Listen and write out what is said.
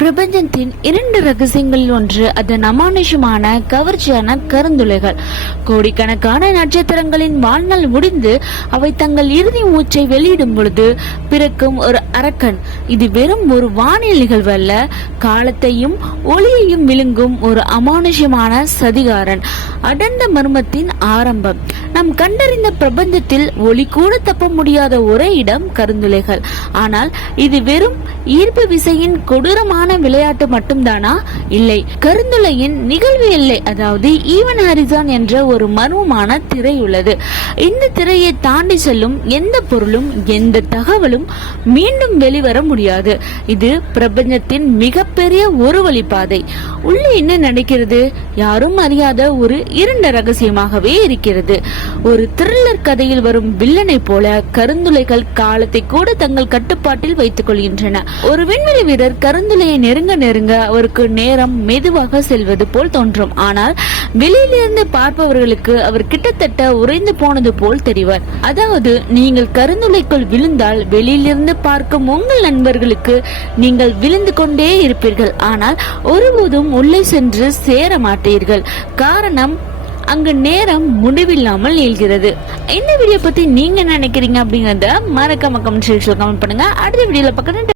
பிரபஞ்சத்தின் 2 ரகசியங்களில் ஒன்று அதன் அமானுஷமான கவர்ச்சியான கருந்துளைகள். கோடிக்கணக்கான நட்சத்திரங்களின் வாழ்நாள் முடிந்து அவை தங்கள் இறுதி மூச்சை வெளியிடும் பொழுது பிறக்கும் ஒரு அரக்கன். இது வெறும் ஒரு வானியல் நிகழ்வு அல்ல, காலத்தையும் ஒளியையும் விழுங்கும் ஒரு அமானுஷமான சதிகாரன், அடர்ந்த மர்மத்தின் ஆரம்பம். நாம் கண்டறிந்த பிரபஞ்சத்தில் ஒளி கூட தப்ப முடியாத ஒரே இடம் கருந்துளைகள். ஆனால் இது வெறும் ஈர்ப்பு விசையின் கொடூரமான விளையாட்டு மட்டும்தானா? இல்லை. கருந்துளையின் நிகழ்வு எல்லை, அதாவது ஈவன் ஹரிசான் என்ற ஒரு மர்மமான திரை உள்ளது. இந்த திரையை தாண்டி செல்லும் எந்த பொருளும் எந்த தகவலும் மீண்டும் வெளிவர முடியாது. இது பிரபஞ்சத்தின் மிகப்பெரிய ஒரு வழிப்பாதை. உள்ளே என்ன நடக்கிறது? யாரும் அறியாத ஒரு இருண்ட ரகசியமாகவே இருக்கிறது. ஒரு த்ரில்லர் கதையில் வரும் வில்லனை போல கருந்துளைகள் காலத்தை கூட தங்கள் கட்டுப்பாட்டில் வைத்துக் கொள்கின்றன. ஒரு விண்வெளி வீரர் கருந்துளையை நெருங்க நெருங்க அவருக்கு நேரம் மெதுவாக செல்வது போல் தோன்றும். ஆனால் வெளியிலிருந்து பார்ப்பவர்களுக்கு அவர் கிட்டத்தட்ட உறைந்து போனது போல் தெரிவார். அதாவது நீங்கள் கருந்துளைக்குள் விழுந்தால் வெளியிலிருந்து பார்க்கும் உங்கள் நண்பர்களுக்கு நீங்கள் விழுந்து கொண்டே இருப்பீர்கள். ஆனால் ஒருபோதும் உள்ளே சென்று சேர மாட்டீர்கள். காரணம், அங்கு நேரம் முடிவில்லாமல் நீள்கிறது. இந்த வீடியோ பத்தி நீங்க நினைக்கிறீங்க அப்படிங்கறத மறக்காம கமெண்ட் செக்ஷன்ல கமெண்ட் பண்ணுங்க. அடுத்த வீடியோல பார்க்கணும்.